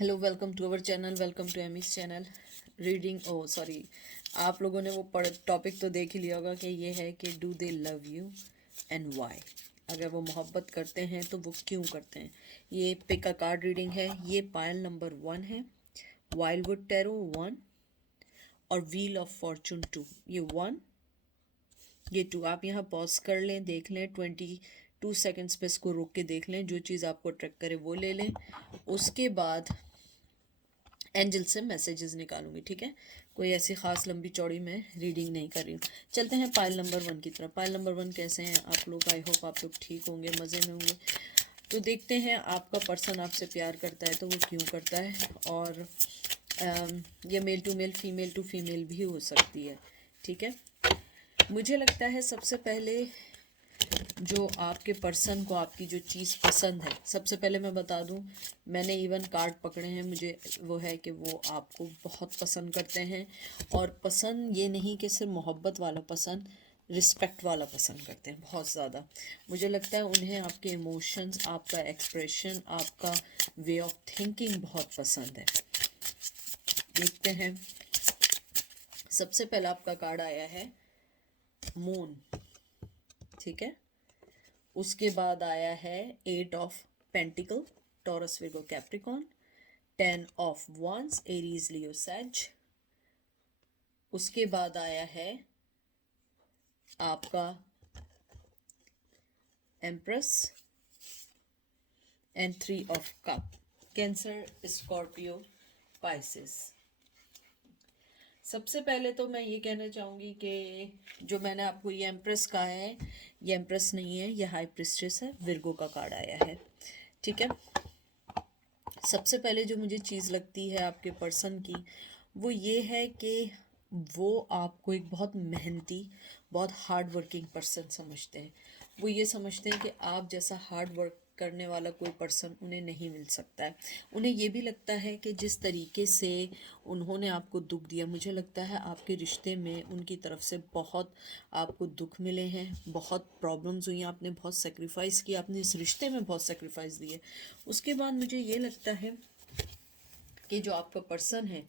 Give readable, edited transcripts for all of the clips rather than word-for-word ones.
Hello, welcome to our channel, welcome to Amy's channel. Reading, oh sorry, आप लोगों ने वो टॉपिक तो देख ही लिया होगा कि ये है कि do they love you and why. अगर वो मोहब्बत करते हैं तो वो क्यों करते हैं। ये पिक अ कार्ड रीडिंग है। ये पायल नंबर 1 है, वाइल्डवुड टैरो 1 और व्हील ऑफ फॉर्चून 2। ये 1, ये 2। आप यहाँ पॉज कर लें, देख लें, 22 सेकेंड्स पे इसको रोक के देख लें, जो चीज़ आपको अट्रैक्ट करे वो ले लें। उसके बाद एंजल से मैसेजेस निकालूंगी, ठीक है। कोई ऐसी ख़ास लंबी चौड़ी मैं रीडिंग नहीं कर रही हूँ। चलते हैं पाइल नंबर 1 की तरफ। पाइल नंबर 1 कैसे हैं आप लोग? आई होप आप लोग ठीक होंगे, मज़े में होंगे। तो देखते हैं आपका पर्सन आपसे प्यार करता है तो वो क्यों करता है। और ये male to male, female to female भी हो सकती है, ठीक है। मुझे लगता है सबसे पहले जो आपके पर्सन को आपकी जो चीज़ पसंद है, सबसे पहले मैं बता दूं, मैंने इवन कार्ड पकड़े हैं, मुझे वो है कि वो आपको बहुत पसंद करते हैं। और पसंद ये नहीं कि सिर्फ मोहब्बत वाला पसंद, रिस्पेक्ट वाला पसंद करते हैं बहुत ज़्यादा। मुझे लगता है उन्हें आपके इमोशंस, आपका एक्सप्रेशन, आपका वे ऑफ थिंकिंग बहुत पसंद है। देखते हैं। सबसे पहला आपका कार्ड आया है मून, ठीक है। उसके बाद आया है 8 of pentacles, Taurus Virgo Capricorn. 10 of wands, Aries Leo Sag. उसके बाद आया है आपका empress and 3 of cup, Cancer, Scorpio, Pisces. सबसे पहले तो मैं ये कहना चाहूँगी कि जो मैंने आपको ये एम्प्रेस कहा है, ये एम्प्रेस नहीं है, ये हाई प्रिस्ट्रेस है, विर्गो का कार्ड आया है, ठीक है। सबसे पहले जो मुझे चीज़ लगती है आपके पर्सन की, वो ये है कि वो आपको एक बहुत मेहनती, बहुत हार्ड वर्किंग पर्सन समझते हैं। वो ये समझते हैं कि आप जैसा हार्ड वर्क करने वाला कोई पर्सन उन्हें नहीं मिल सकता है। उन्हें ये भी लगता है कि जिस तरीके से उन्होंने आपको दुख दिया, मुझे लगता है आपके रिश्ते में उनकी तरफ से बहुत आपको दुख मिले हैं, बहुत प्रॉब्लम्स हुई हैं, आपने बहुत सेक्रीफाइस किया, आपने इस रिश्ते में बहुत सेक्रीफाइस दिए। उसके बाद मुझे ये लगता है कि जो आपका पर्सन है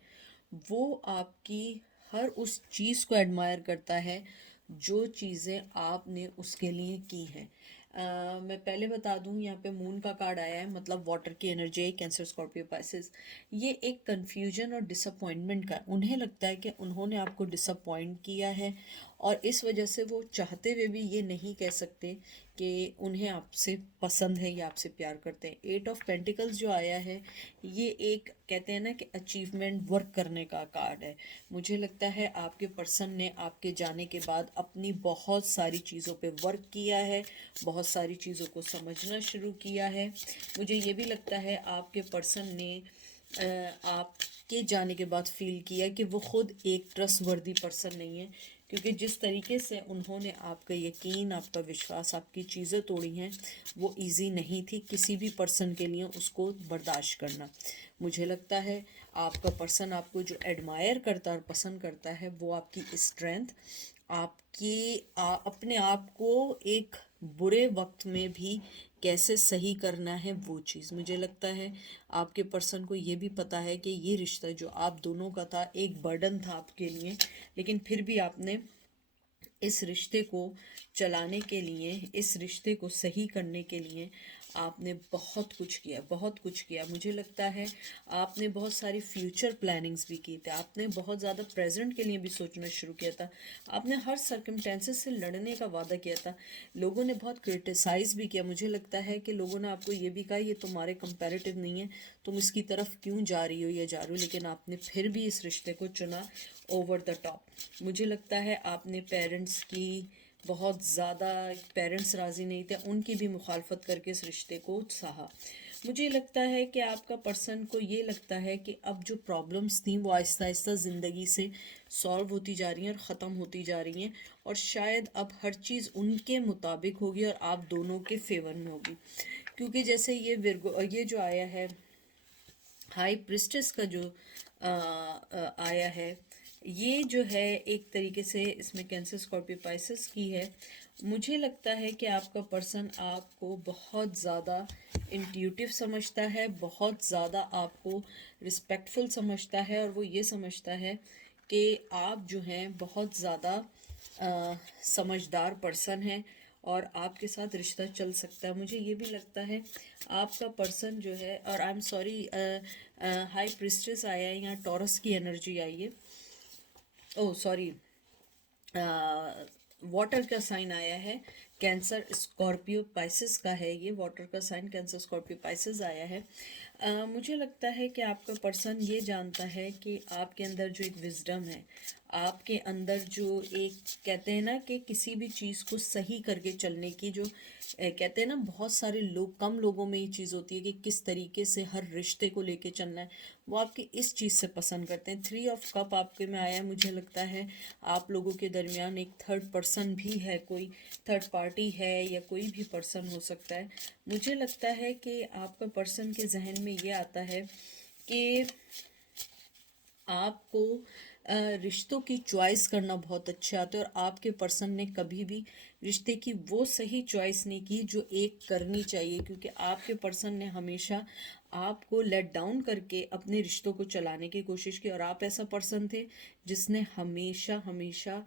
वो आपकी हर उस चीज़ को एडमायर करता है जो चीज़ें आपने उसके लिए की हैं। मैं पहले बता दूं, यहाँ पे मून का कार्ड आया है, मतलब वाटर की एनर्जी, कैंसर, स्कॉर्पियो, पाइसेस। ये एक कन्फ्यूजन और डिसअपॉइंटमेंट का, उन्हें लगता है कि उन्होंने आपको डिसअपॉइंट किया है और इस वजह से वो चाहते हुए भी ये नहीं कह सकते कि उन्हें आपसे पसंद है या आपसे प्यार करते हैं। 8 ऑफ पेंटिकल्स जो आया है, ये एक कहते हैं ना कि अचीवमेंट, वर्क करने का कार्ड है। मुझे लगता है आपके पर्सन ने आपके जाने के बाद अपनी बहुत सारी चीज़ों पे वर्क किया है, बहुत सारी चीज़ों को समझना शुरू किया है। मुझे ये भी लगता है आपके पर्सन ने आपके जाने के बाद फील किया कि वो खुद एक ट्रस्टवर्दी पर्सन नहीं है, क्योंकि जिस तरीके से उन्होंने आपका यकीन, आपका विश्वास, आपकी चीज़ें तोड़ी हैं, वो इजी नहीं थी किसी भी पर्सन के लिए उसको बर्दाश्त करना। मुझे लगता है आपका पर्सन आपको जो एडमायर करता है और पसंद करता है, वो आपकी स्ट्रेंथ, आपकी अपने आप को एक बुरे वक्त में भी कैसे सही करना है, वो चीज़। मुझे लगता है आपके पर्सन को ये भी पता है कि ये रिश्ता जो आप दोनों का था एक बर्डन था आपके लिए, लेकिन फिर भी आपने इस रिश्ते को चलाने के लिए, इस रिश्ते को सही करने के लिए आपने बहुत कुछ किया, बहुत कुछ किया। मुझे लगता है आपने बहुत सारी फ्यूचर प्लानिंग्स भी की थी, आपने बहुत ज़्यादा प्रेजेंट के लिए भी सोचना शुरू किया था, आपने हर सर्कमटेंसेस से लड़ने का वादा किया था। लोगों ने बहुत क्रिटिसाइज़ भी किया। मुझे लगता है कि लोगों ने आपको ये भी कहा ये तुम्हारे कंपैरेटिव नहीं है, तुम इसकी तरफ क्यों जा रही हो या जा रही हो, लेकिन आपने फिर भी इस रिश्ते को चुना ओवर द टॉप। मुझे लगता है आपने पेरेंट्स की बहुत ज़्यादा, पेरेंट्स राज़ी नहीं थे, उनकी भी मुखालफत करके इस रिश्ते को सहा। मुझे लगता है कि आपका पर्सन को ये लगता है कि अब जो प्रॉब्लम्स थी वो आहिस्ता आहिस्ता ज़िंदगी से सॉल्व होती जा रही हैं और ख़त्म होती जा रही हैं, और शायद अब हर चीज़ उनके मुताबिक होगी और आप दोनों के फेवर में होगी। क्योंकि जैसे ये विर्गो, ये जो आया है हाई प्रिस्टेस का जो आया है, ये जो है एक तरीके से इसमें कैंसर स्कॉर्पियो पाइसेस की है। मुझे लगता है कि आपका पर्सन आपको बहुत ज़्यादा इंट्यूटिव समझता है, बहुत ज़्यादा आपको रिस्पेक्टफुल समझता है, और वो ये समझता है कि आप जो हैं बहुत ज़्यादा समझदार पर्सन हैं और आपके साथ रिश्ता चल सकता है। मुझे ये भी लगता है आपका पर्सन जो है, और I am sorry, high priestess आया है यहाँ, टॉरस की एनर्जी आई है, ओह सॉरी, वाटर का साइन आया है, कैंसर स्कॉर्पियो पाइसेस का है ये, वाटर का साइन कैंसर स्कॉर्पियो पाइसेस आया है। मुझे लगता है कि आपका पर्सन ये जानता है कि आपके अंदर जो एक विजडम है, आपके अंदर जो एक कहते हैं ना कि किसी भी चीज़ को सही करके चलने की जो कहते हैं ना, बहुत सारे लोग, कम लोगों में ये चीज़ होती है कि किस तरीके से हर रिश्ते को लेके चलना है, वो आपकी इस चीज़ से पसंद करते हैं। 3 ऑफ कप आपके में आया है। मुझे लगता है आप लोगों के दरमियान एक थर्ड पर्सन भी है, कोई थर्ड पार्टी है या कोई भी पर्सन हो सकता है। मुझे लगता है कि आपका पर्सन के जहन में ये आता है कि आपको रिश्तों की चॉइस करना बहुत अच्छा आता है, और आपके पर्सन ने कभी भी रिश्ते की वो सही चॉइस नहीं की जो एक करनी चाहिए, क्योंकि आपके पर्सन ने हमेशा आपको लेट डाउन करके अपने रिश्तों को चलाने की कोशिश की, और आप ऐसा पर्सन थे जिसने हमेशा हमेशा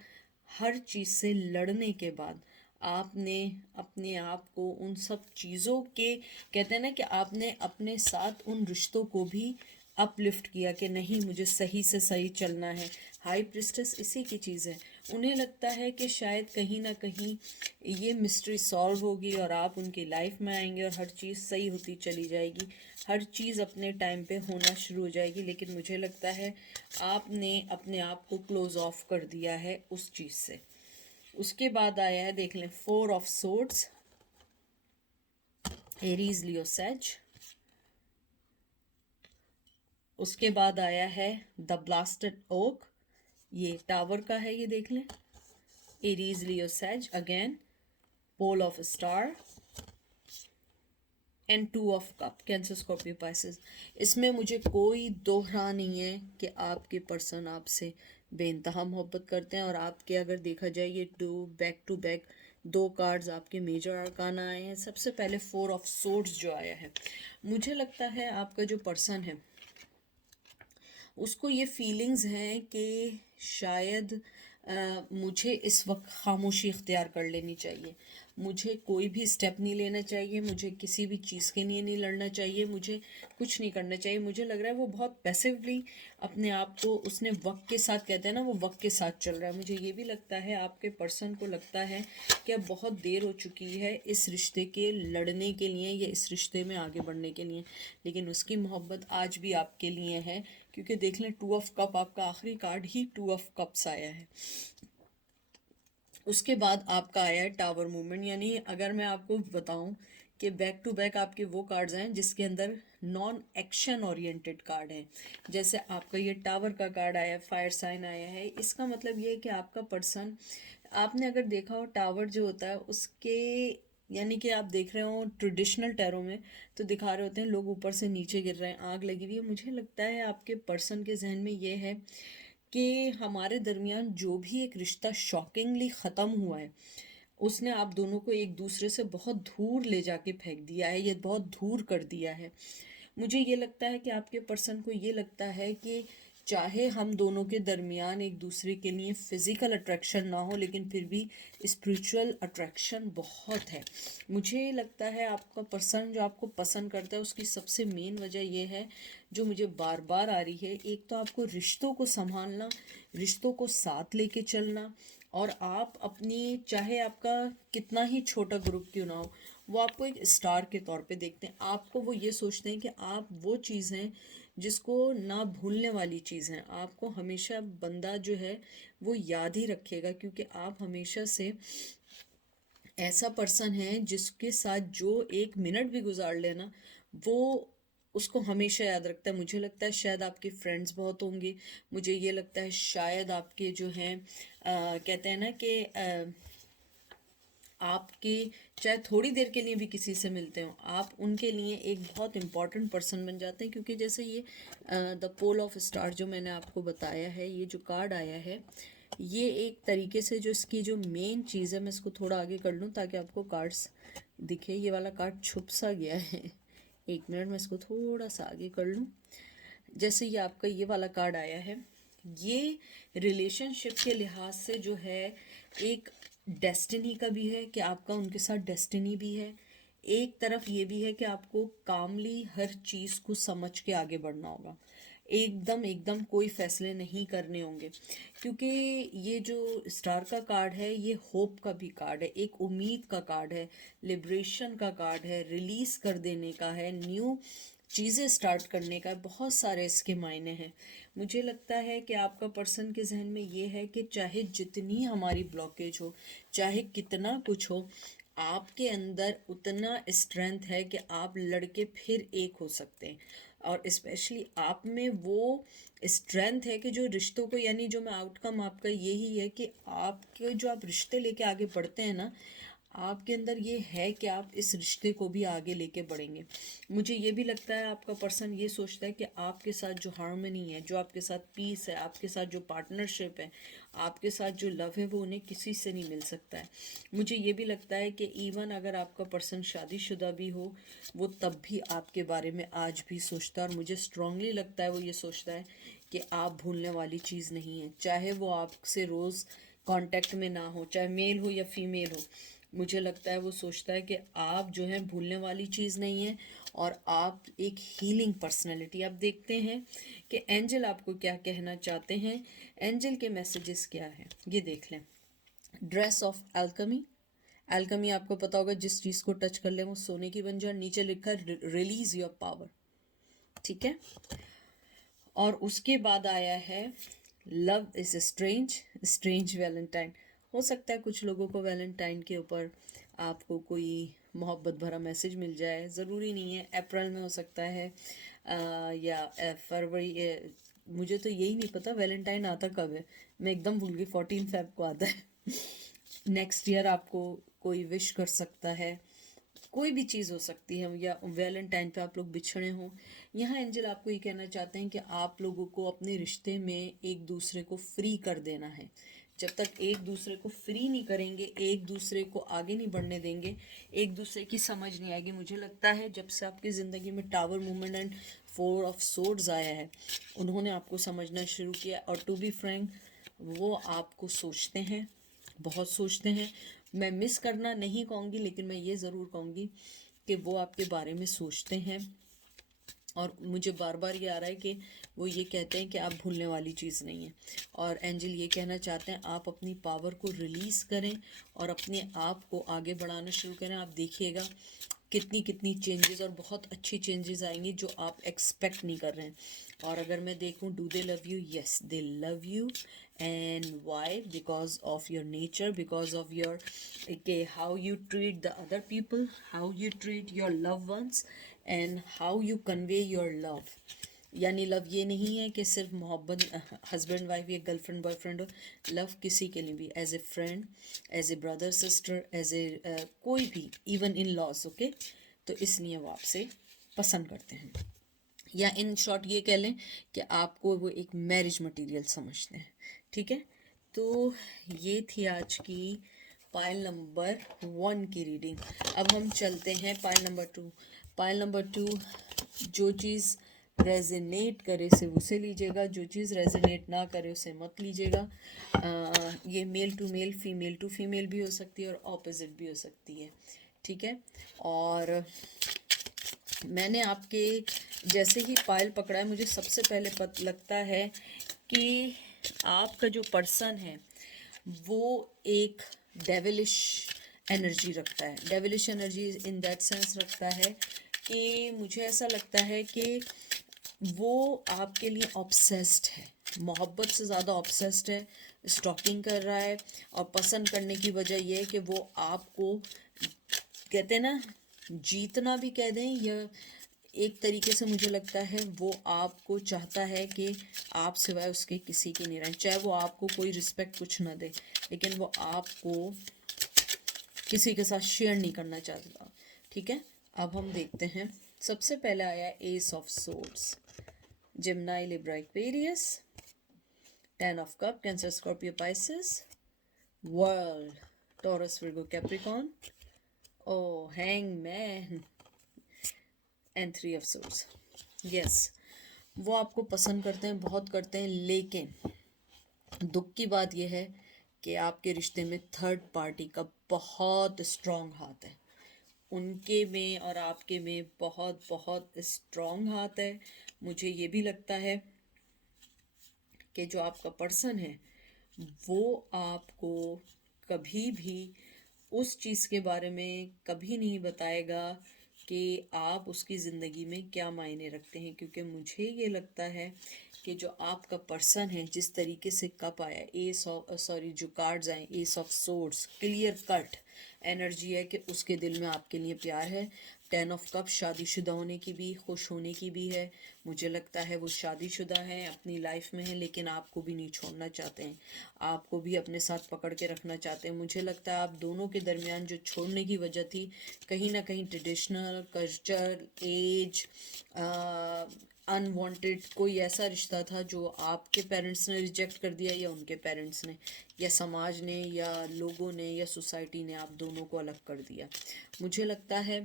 हर चीज़ से लड़ने के बाद आपने अपने आप को उन सब चीज़ों के कहते हैं ना कि आपने अपने साथ उन रिश्तों को भी अपलिफ्ट किया कि नहीं, मुझे सही से सही चलना है। हाई प्रिस्टेस इसी की चीज़ है। उन्हें लगता है कि शायद कहीं ना कहीं ये मिस्ट्री सॉल्व होगी और आप उनकी लाइफ में आएंगे और हर चीज़ सही होती चली जाएगी, हर चीज़ अपने टाइम पे होना शुरू हो जाएगी। लेकिन मुझे लगता है आपने अपने आप को क्लोज ऑफ कर दिया है उस चीज़ से। उसके बाद आया है, देख लें, 4 of swords, Aries Leo Sag. उसके बाद आया है द ब्लास्टेड ओक, ये टावर का है, ये देख लें, Aries Leo Sag again, pole of star and 2 of cup, Cancer Scorpio Pisces. इसमें मुझे कोई दोहरा नहीं है कि आपके पर्सन आपसे बेइंतहा मोहब्बत करते हैं, और आपके अगर देखा जाए ये बैक टू बैक 2 कार्ड्स आपके मेजर अरकाना आए हैं। सबसे पहले 4 ऑफ सोर्ड्स जो आया है, मुझे लगता है आपका जो पर्सन है उसको ये फीलिंग्स हैं कि शायद मुझे इस वक्त खामोशी इख्तियार कर लेनी चाहिए, मुझे कोई भी स्टेप नहीं लेना चाहिए, मुझे किसी भी चीज़ के लिए नहीं लड़ना चाहिए, मुझे कुछ नहीं करना चाहिए। मुझे लग रहा है वो बहुत पैसिवली अपने आप को, उसने वक्त के साथ, कहते हैं ना, वो वक्त के साथ चल रहा है। मुझे ये भी लगता है आपके पर्सन को लगता है कि अब बहुत देर हो चुकी है इस रिश्ते के लड़ने के लिए या इस रिश्ते में आगे बढ़ने के लिए, लेकिन उसकी मोहब्बत आज भी आपके लिए है, क्योंकि देख लें 2 ऑफ कप, आपका आखिरी कार्ड ही 2 ऑफ कप्स आया है। उसके बाद आपका आया है टावर मूवमेंट, यानी अगर मैं आपको बताऊं कि बैक टू बैक आपके वो कार्ड्स हैं जिसके अंदर नॉन एक्शन ओरिएंटेड कार्ड है। जैसे आपका ये टावर का कार्ड आया, फायर साइन आया है, इसका मतलब ये है कि आपका पर्सन, आपने अगर देखा हो टावर जो होता है उसके, यानी कि आप देख रहे हो ट्रेडिशनल टैरो में तो दिखा रहे होते हैं लोग ऊपर से नीचे गिर रहे हैं, आग लगी हुई है। मुझे लगता है आपके पर्सन के जहन में ये है कि हमारे दरमियान जो भी एक रिश्ता शॉकिंगली ख़त्म हुआ है, उसने आप दोनों को एक दूसरे से बहुत दूर ले जाके फेंक दिया है, ये बहुत दूर कर दिया है। मुझे ये लगता है कि आपके पर्सन को ये लगता है कि चाहे हम दोनों के दरमियान एक दूसरे के लिए फ़िज़िकल अट्रैक्शन ना हो, लेकिन फिर भी स्पिरिचुअल अट्रैक्शन बहुत है। मुझे लगता है आपका पर्सन जो आपको पसंद करता है उसकी सबसे मेन वजह यह है, जो मुझे बार बार आ रही है, एक तो आपको रिश्तों को संभालना, रिश्तों को साथ लेके चलना, और आप अपनी, चाहे आपका कितना ही छोटा ग्रुप क्यों ना हो, वो आपको एक स्टार के तौर पे देखते हैं। आपको वो ये सोचते हैं कि आप वो चीज़ हैं जिसको ना भूलने वाली चीज़ हैं, आपको हमेशा बंदा जो है वो याद ही रखेगा, क्योंकि आप हमेशा से ऐसा पर्सन है जिसके साथ जो एक मिनट भी गुजार लेना वो उसको हमेशा याद रखता है। मुझे लगता है शायद आपके फ्रेंड्स बहुत होंगे, मुझे ये लगता है शायद आपके जो हैं कहते हैं ना कि आपके चाहे थोड़ी देर के लिए भी किसी से मिलते हो, आप उनके लिए एक बहुत इम्पॉर्टेंट पर्सन बन जाते हैं। क्योंकि जैसे ये द पोल ऑफ स्टार जो मैंने आपको बताया है, ये जो कार्ड आया है, ये एक तरीके से जो इसकी जो मेन चीज़ है, मैं इसको थोड़ा आगे कर लूँ ताकि आपको कार्ड्स दिखे। ये वाला कार्ड छुप सा गया है, एक मिनट मैं इसको थोड़ा सा आगे कर लूँ। जैसे ये आपका ये वाला कार्ड आया है, ये रिलेशनशिप के लिहाज से जो है एक डेस्टिनी का भी है कि आपका उनके साथ डेस्टिनी भी है। एक तरफ ये भी है कि आपको कामली हर चीज़ को समझ के आगे बढ़ना होगा, एकदम एकदम कोई फैसले नहीं करने होंगे। क्योंकि ये जो स्टार का कार्ड है, ये होप का भी कार्ड है, एक उम्मीद का कार्ड है, लिबरेशन का कार्ड है, रिलीज़ कर देने का है, न्यू चीज़ें स्टार्ट करने का, बहुत सारे इसके मायने हैं। मुझे लगता है कि आपका पर्सन के जहन में ये है कि चाहे जितनी हमारी ब्लॉकेज हो, चाहे कितना कुछ हो, आपके अंदर उतना स्ट्रेंथ है कि आप लड़के फिर एक हो सकते हैं। और स्पेशली आप में वो स्ट्रेंथ है कि जो रिश्तों को, यानी जो मैं आउटकम आपका यही है कि आपके जो आप रिश्ते लेके आगे बढ़ते हैं ना, आपके अंदर ये है कि आप इस रिश्ते को भी आगे लेके बढ़ेंगे। मुझे ये भी लगता है आपका पर्सन ये सोचता है कि आपके साथ जो हार्मनी है, जो आपके साथ पीस है, आपके साथ जो पार्टनरशिप है, आपके साथ जो लव है, वो उन्हें किसी से नहीं मिल सकता है। मुझे ये भी लगता है कि इवन अगर आपका पर्सन शादीशुदा भी हो, वो तब भी आपके बारे में आज भी सोचता है। और मुझे स्ट्रांगली लगता है वो ये सोचता है कि आप भूलने वाली चीज़ नहीं है। चाहे वो आपसे रोज़ कांटेक्ट में ना हो, चाहे मेल हो या फीमेल हो, मुझे लगता है वो सोचता है कि आप जो है भूलने वाली चीज़ नहीं है, और आप एक हीलिंग पर्सनैलिटी। आप देखते हैं कि एंजल आपको क्या कहना चाहते हैं, एंजल के मैसेजेस क्या है, ये देख लें। Dress of alchemy. एल्कमी आपको पता होगा, जिस चीज़ को टच कर ले वो सोने की बन जाए। नीचे लिखा है रिलीज योर पावर, ठीक है। और उसके बाद आया है love is strange, strange Valentine. हो सकता है कुछ लोगों को वैलेंटाइन के ऊपर आपको कोई मोहब्बत भरा मैसेज मिल जाए, ज़रूरी नहीं है। अप्रैल में हो सकता है या फरवरी, मुझे तो यही नहीं पता वैलेंटाइन आता कब है, मैं एकदम भूल गई। 14 फेब को आता है। नेक्स्ट ईयर आपको कोई विश कर सकता है, कोई भी चीज़ हो सकती है, या वैलेंटाइन पे आप लोग बिछड़े हों। यहाँ एंजल आपको ये कहना चाहते हैं कि आप लोगों को अपने रिश्ते में एक दूसरे को फ्री कर देना है। जब तक एक दूसरे को फ्री नहीं करेंगे, एक दूसरे को आगे नहीं बढ़ने देंगे, एक दूसरे की समझ नहीं आएगी। मुझे लगता है जब से आपकी ज़िंदगी में tower movement and 4 of swords आया है, उन्होंने आपको समझना शुरू किया। और टू बी फ्रैंक, वो आपको सोचते हैं, बहुत सोचते हैं। मैं मिस करना नहीं कहूँगी, लेकिन मैं ये ज़रूर कहूँगी कि वो आपके बारे में सोचते हैं। और मुझे बार बार ये आ रहा है कि वो ये कहते हैं कि आप भूलने वाली चीज़ नहीं है। और एंजल ये कहना चाहते हैं आप अपनी पावर को रिलीज़ करें और अपने आप को आगे बढ़ाना शुरू करें। आप देखिएगा कितनी कितनी चेंजेस, और बहुत अच्छी चेंजेस आएंगी जो आप एक्सपेक्ट नहीं कर रहे हैं। और अगर मैं देखूं, do they love you? Yes, they love you. And why? Because of your nature, because of your how you treat the other people, how you treat your love ones, and how you convey your love. यानी love ये नहीं है कि सिर्फ मोहब्बत husband wife या girlfriend boyfriend हो। Love किसी के लिए भी, as a friend, as a brother sister, as a कोई भी, इवन इन लॉज, ओके। तो इसलिए वो आपसे पसंद करते हैं, या इन शॉर्ट ये कह लें कि आपको वो एक मैरिज मटेरियल समझते हैं, ठीक है। तो ये थी आज की पायल नंबर 1 की रीडिंग। अब हम चलते हैं पायल नंबर 2। पायल नंबर 2, जो चीज़ रेजोनेट करे से उसे लीजिएगा, जो चीज़ रेजोनेट ना करे उसे मत लीजिएगा। ये male to male, female to female भी हो सकती है और ऑपोजिट भी हो सकती है, ठीक है। और मैंने आपके जैसे ही पायल पकड़ा है, मुझे सबसे पहले लगता है कि आपका जो पर्सन है वो एक डेविलिश एनर्जी रखता है। Devilish energy in that sense रखता है कि मुझे ऐसा लगता है कि वो आपके लिए ऑब्सेस्ड है, मोहब्बत से ज़्यादा ऑब्सेस्ड है, स्टॉकिंग कर रहा है। और पसंद करने की वजह यह है कि वो आपको, कहते हैं ना, जीतना भी कह दें, या एक तरीके से मुझे लगता है वो आपको चाहता है कि आप सिवाय उसके किसी की नहीं रहें। चाहे वो आपको कोई रिस्पेक्ट कुछ ना दे, लेकिन वो आपको किसी के साथ शेयर नहीं करना चाहता, ठीक है। अब हम देखते हैं, सबसे पहले आया ace of swords, Gemini Libra Aquarius, 10 of cup Cancer Scorpio Pisces, world Taurus Virgo Capricorn, oh hangman and 3 of swords. Yes, वो आपको पसंद करते हैं, बहुत करते हैं, लेकिन दुख की बात यह है कि आपके रिश्ते में थर्ड पार्टी का बहुत स्ट्रॉन्ग हाथ है। उनके में और आपके में बहुत बहुत स्ट्रॉन्ग हाथ है। मुझे ये भी लगता है कि जो आपका पर्सन है वो आपको कभी भी उस चीज़ के बारे में कभी नहीं बताएगा कि आप उसकी ज़िंदगी में क्या मायने रखते हैं, क्योंकि मुझे ये लगता है कि जो आपका पर्सन है, जिस तरीके से कप आया, एस ऑफ जो कार्ड्स आए, S of swords, clear cut energy है कि उसके दिल में आपके लिए प्यार है। 10 ऑफ कप शादीशुदा होने की भी, खुश होने की भी है। मुझे लगता है वो शादीशुदा है, अपनी लाइफ में है, लेकिन आपको भी नहीं छोड़ना चाहते हैं, आपको भी अपने साथ पकड़ के रखना चाहते हैं। मुझे लगता है आप दोनों के दरमियान जो छोड़ने की वजह थी, कहीं ना कहीं ट्रेडिशनल कल्चर, एज, अनवांटेड कोई ऐसा रिश्ता था जो आपके पेरेंट्स ने रिजेक्ट कर दिया, या उनके पेरेंट्स ने, या समाज ने, या लोगों ने, या सोसाइटी ने आप दोनों को अलग कर दिया। मुझे लगता है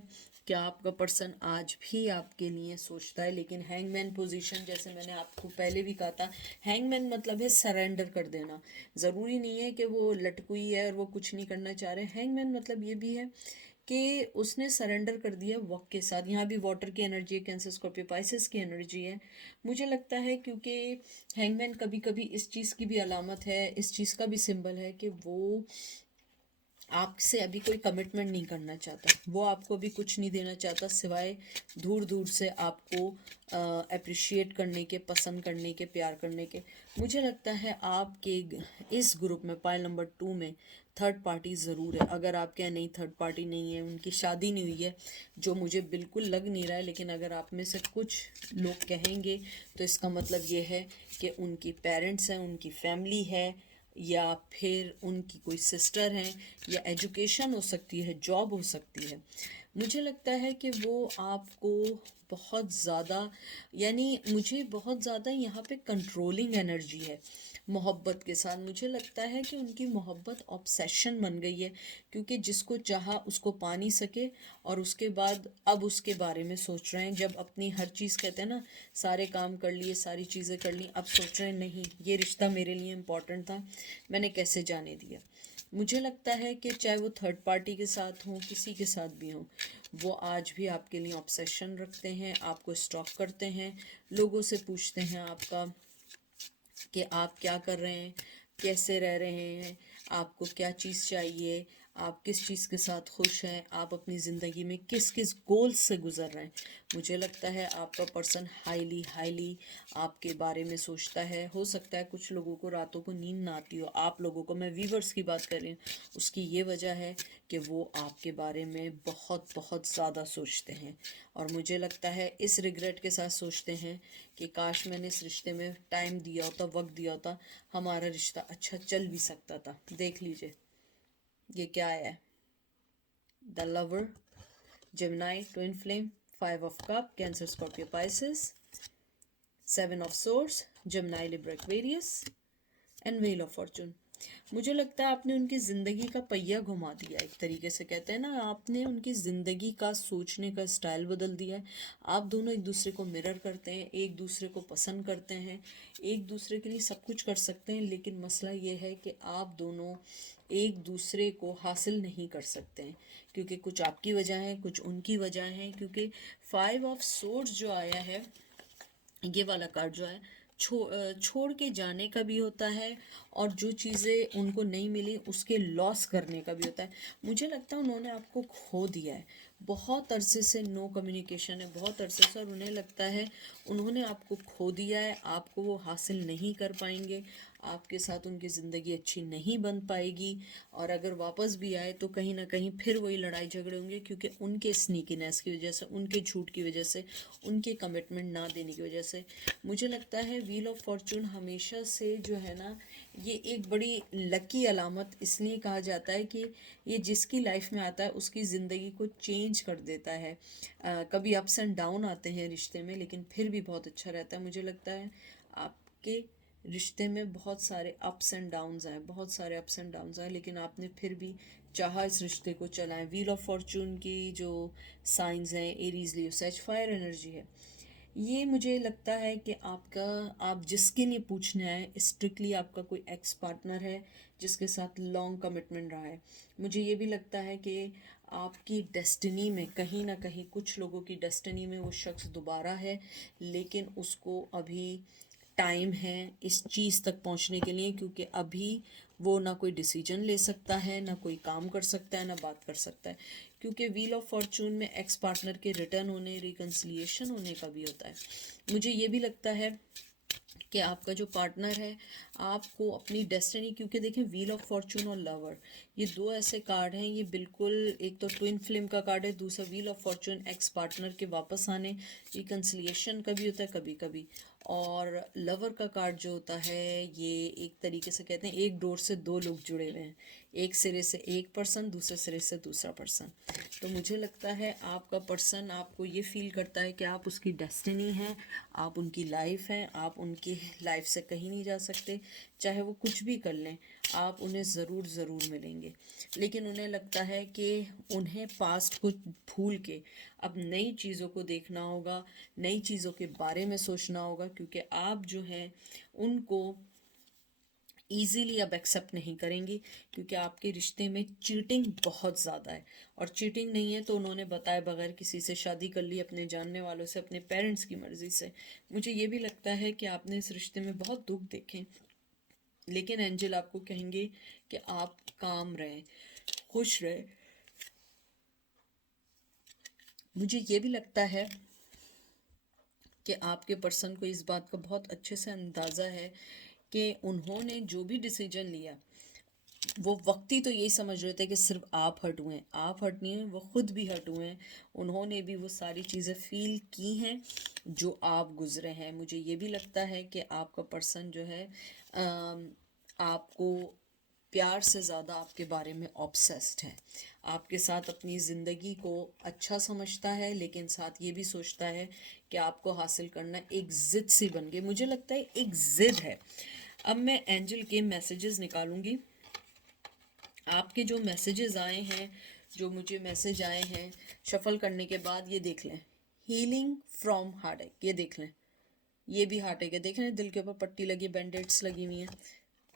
कि आपका पर्सन आज भी आपके लिए सोचता है, लेकिन हैंगमैन पोजीशन, जैसे मैंने आपको पहले भी कहा था, हैंगमैन मतलब है सरेंडर कर देना। ज़रूरी नहीं है कि वो लटकुई है और वो कुछ नहीं करना चाह रहे। हैंगमैन मतलब ये भी है कि उसने सरेंडर कर दिया वक्त के साथ। यहाँ भी वाटर की एनर्जी है, कैंसर स्कॉर्पियो पाइसेस की एनर्जी है। मुझे लगता है क्योंकि हैंगमैन कभी कभी इस चीज़ की भी अलामत है, इस चीज़ का भी सिंबल है कि वो आपसे अभी कोई कमिटमेंट नहीं करना चाहता, वो आपको अभी कुछ नहीं देना चाहता सिवाय दूर दूर से आपको अप्रिशिएट करने के, पसंद करने के, प्यार करने के। मुझे लगता है आपके इस ग्रुप में पाइल नंबर 2 में थर्ड पार्टी ज़रूर है। अगर आपके यहाँ नहीं, थर्ड पार्टी नहीं है, उनकी शादी नहीं हुई है, जो मुझे बिल्कुल लग नहीं रहा है, लेकिन अगर आप में से कुछ लोग कहेंगे तो इसका मतलब ये है कि उनकी पेरेंट्स हैं, उनकी फैमिली है, या फिर उनकी कोई सिस्टर हैं, या एजुकेशन हो सकती है, जॉब हो सकती है। मुझे लगता है कि वो आपको बहुत ज़्यादा, यानी मुझे बहुत ज़्यादा यहाँ पे कंट्रोलिंग एनर्जी है मोहब्बत के साथ। मुझे लगता है कि उनकी मोहब्बत ऑब्सेशन बन गई है, क्योंकि जिसको चाहा उसको पा नहीं सके, और उसके बाद अब उसके बारे में सोच रहे हैं। जब अपनी हर चीज़, कहते हैं ना, सारे काम कर लिए, सारी चीज़ें कर ली, अब सोच रहे हैं नहीं, ये रिश्ता मेरे लिए इम्पोर्टेंट था, मैंने कैसे जाने दिया। मुझे लगता है कि चाहे वो थर्ड पार्टी के साथ हो, किसी के साथ भी हो, वो आज भी आपके लिए ऑब्सेशन रखते हैं, आपको स्टॉक करते हैं, लोगों से पूछते हैं आपका कि आप क्या कर रहे हैं, कैसे रह रहे हैं, आपको क्या चीज़ चाहिए, आप किस चीज़ के साथ खुश हैं, आप अपनी ज़िंदगी में किस किस गोल से गुज़र रहे हैं। मुझे लगता है आपका पर्सन हाईली हाईली आपके बारे में सोचता है। हो सकता है कुछ लोगों को रातों को नींद ना आती हो, आप लोगों को, मैं वीवर्स की बात कर रही हूँ, उसकी ये वजह है कि वो आपके बारे में बहुत बहुत ज़्यादा सोचते हैं। और मुझे लगता है इस रिग्रेट के साथ सोचते हैं कि काश मैंने इस रिश्ते में टाइम दिया होता, वक्त दिया होता, हमारा रिश्ता अच्छा चल भी सकता था। देख लीजिए ये क्या है, the lover, Gemini twin flame, 5 of cup Cancer Scorpio Pisces, 7 of source, Gemini Libra Aquarius and wheel of Fortune. मुझे लगता है आपने उनकी ज़िंदगी का पहिया घुमा दिया, एक तरीके से कहते हैं ना, आपने उनकी ज़िंदगी का सोचने का स्टाइल बदल दिया है। आप दोनों एक दूसरे को मिरर करते हैं, एक दूसरे को पसंद करते हैं, एक दूसरे के लिए सब कुछ कर सकते हैं, लेकिन मसला ये है कि आप दोनों एक दूसरे को हासिल नहीं कर सकते हैं, क्योंकि कुछ आपकी वजह है, कुछ उनकी वजह है। क्योंकि 5 ऑफ सोर्ड्स जो आया है, ये वाला कार्ड जो है, छोड़ के जाने का भी होता है, और जो चीज़ें उनको नहीं मिली उसके लॉस करने का भी होता है। मुझे लगता है उन्होंने आपको खो दिया है, बहुत अरसे से नो कम्युनिकेशन है, बहुत अरसे से, और उन्हें लगता है उन्होंने आपको खो दिया है, आपको वो हासिल नहीं कर पाएंगे। आपके साथ उनकी ज़िंदगी अच्छी नहीं बन पाएगी, और अगर वापस भी आए तो कहीं ना कहीं फिर वही लड़ाई झगड़े होंगे, क्योंकि उनके स्नीकीनेस की वजह से, उनके झूठ की वजह से, उनके कमिटमेंट ना देने की वजह से। मुझे लगता है व्हील ऑफ फॉर्चून हमेशा से जो है ना, ये एक बड़ी लकी अलामत इसलिए कहा जाता है कि ये जिसकी लाइफ में आता है उसकी ज़िंदगी को चेंज कर देता है। कभी अप्स एंड डाउन आते हैं रिश्ते में, लेकिन फिर भी बहुत अच्छा रहता है। मुझे लगता है आपके रिश्ते में बहुत सारे अप्स एंड डाउन्स आए, बहुत सारे अप्स एंड डाउन्स आए, लेकिन आपने फिर भी चाहा इस रिश्ते को चलाएं। व्हील ऑफ फॉर्चून की जो साइंस हैं, एरीज, लियो, सच फायर एनर्जी है। ये मुझे लगता है कि आपका, आप जिसके लिए पूछने आए, स्ट्रिक्टली आपका कोई एक्स पार्टनर है जिसके साथ लॉन्ग कमिटमेंट रहा है। मुझे ये भी लगता है कि आपकी डेस्टिनी में कहीं ना कहीं, कुछ लोगों की डेस्टिनी में वो शख्स दोबारा है, लेकिन उसको अभी टाइम है इस चीज़ तक पहुंचने के लिए, क्योंकि अभी वो ना कोई डिसीजन ले सकता है, ना कोई काम कर सकता है, ना बात कर सकता है, क्योंकि व्हील ऑफ फॉर्चून में एक्स पार्टनर के रिटर्न होने, रिकन्सिलिएशन होने का भी होता है। मुझे ये भी लगता है कि आपका जो पार्टनर है आपको अपनी डेस्टिनी, क्योंकि देखें व्हील ऑफ फॉर्चून और लवर, ये दो ऐसे कार्ड हैं, ये बिल्कुल, एक तो ट्विन फ्लेम का कार्ड है, दूसरा wheel of Fortune ex partner के वापस आने, रिकन्सिलिएशन का भी होता है कभी कभी। और लवर का कार्ड जो होता है, ये एक तरीके से कहते हैं एक डोर से दो लोग जुड़े हुए हैं, एक सिरे से एक पर्सन, दूसरे सिरे से दूसरा पर्सन। तो मुझे लगता है आपका पर्सन आपको ये फील करता है कि आप उसकी डेस्टिनी हैं, आप उनकी लाइफ हैं, आप उनकी लाइफ से कहीं नहीं जा सकते, चाहे वो कुछ भी कर लें, आप उन्हें ज़रूर ज़रूर मिलेंगे। लेकिन उन्हें लगता है कि उन्हें पास्ट को भूल के अब नई चीज़ों को देखना होगा, नई चीज़ों के बारे में सोचना होगा, क्योंकि आप जो हैं उनको ईज़िली अब एक्सेप्ट नहीं करेंगी, क्योंकि आपके रिश्ते में चीटिंग बहुत ज़्यादा है। और चीटिंग नहीं है तो उन्होंने बताए बगैर किसी से शादी कर ली, अपने जानने वालों से, अपने पेरेंट्स की मर्ज़ी से। मुझे ये भी लगता है कि आपने इस रिश्ते में बहुत दुख देखे, लेकिन एंजल आपको कहेंगे कि आप काम रहें, खुश रहें। मुझे ये भी लगता है कि आपके पर्सन को इस बात का बहुत अच्छे से अंदाज़ा है कि उन्होंने जो भी डिसीजन लिया, वो वक्ती तो यही समझ रहे थे कि सिर्फ आप हर्ट हुए हैं, आप हर्ट नहीं हुए, वो खुद भी हर्ट हुए हैं, उन्होंने भी वो सारी चीज़ें फील की हैं जो आप गुजरे हैं। मुझे ये भी लगता है कि आपका पर्सन जो है आपको प्यार से ज़्यादा आपके बारे में ऑब्सेस्ड है, आपके साथ अपनी ज़िंदगी को अच्छा समझता है, लेकिन साथ ये भी सोचता है कि आपको हासिल करना एक ज़िद सी बन गई। मुझे लगता है एक ज़िद है। अब मैं एंजल के मैसेजेस निकालूंगी। आपके जो मैसेजेस आए हैं, जो मुझे मैसेज आए हैं शफल करने के बाद, ये देख लें, हीलिंग फ्रॉम हार्ट एक, ये देख लें, ये भी हार्ट एक है, देख लें दिल के ऊपर पट्टी लगी, बैंडेड्स लगी हुई हैं।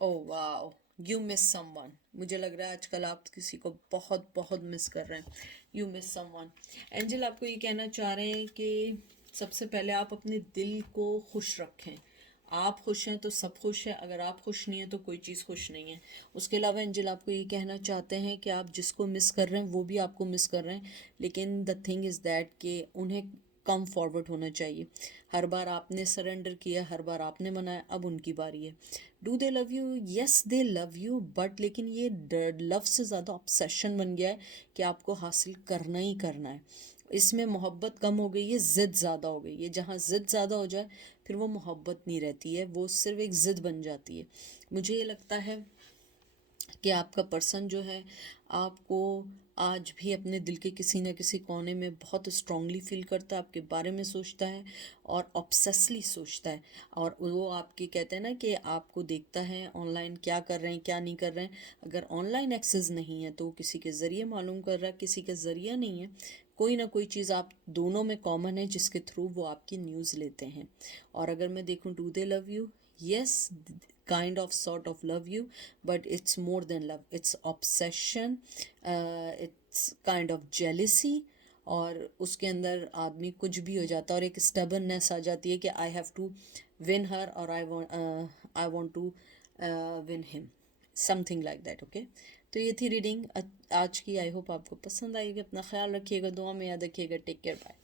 Oh wow, you miss someone. मुझे लग रहा है आजकल आप किसी को बहुत बहुत मिस कर रहे हैं, यू मिस समवन। एंजल आपको ये कहना चाह रहे हैं कि सबसे पहले आप अपने दिल को खुश रखें। आप खुश हैं तो सब खुश है, अगर आप खुश नहीं हैं तो कोई चीज़ खुश नहीं है। उसके अलावा एंजल आपको ये कहना चाहते हैं कि आप जिसको मिस कर रहे हैं वो भी आपको मिस कर रहे हैं, लेकिन द थिंग इज़ दैट कि उन्हें कम फॉरवर्ड होना चाहिए। हर बार आपने सरेंडर किया, हर बार आपने मनाया, अब उनकी बारी है। Do they love you? Yes they love you, but लेकिन ये लव से ज़्यादा ऑब्सेशन बन गया है कि आपको हासिल करना ही करना है। इसमें मोहब्बत कम हो गई है, ज़िद ज़्यादा हो गई है। जहाँ ज़िद ज़्यादा हो जाए फिर वो मोहब्बत नहीं रहती है, वो सिर्फ एक ज़िद बन जाती है। मुझे ये लगता है कि आपका पर्सन जो है आपको आज भी अपने दिल के किसी न किसी कोने में बहुत स्ट्रांगली फील करता है, आपके बारे में सोचता है और ऑब्सेसली सोचता है। और वो आपके कहते हैं ना कि आपको देखता है ऑनलाइन क्या कर रहे हैं, क्या नहीं कर रहे हैं। अगर ऑनलाइन एक्सेस नहीं है तो वो किसी के ज़रिए मालूम कर रहा है, किसी के ज़रिए नहीं है, कोई ना कोई चीज़ आप दोनों में कॉमन है जिसके थ्रू वो आपकी न्यूज़ लेते हैं। और अगर मैं देखूँ, do they love you? yes, kind of sort of love you, but it's more than love, it's obsession, it's kind of jealousy। और उसके अंदर आदमी कुछ भी हो जाता है, और एक स्टबर्ननेस आ जाती है कि I have to win her, और I want to win him, something like that. Okay, तो ये थी रीडिंग आज की। आई होप आपको पसंद आएगी। अपना ख्याल रखिएगा, दुआ में याद रखिएगा। Take care, bye.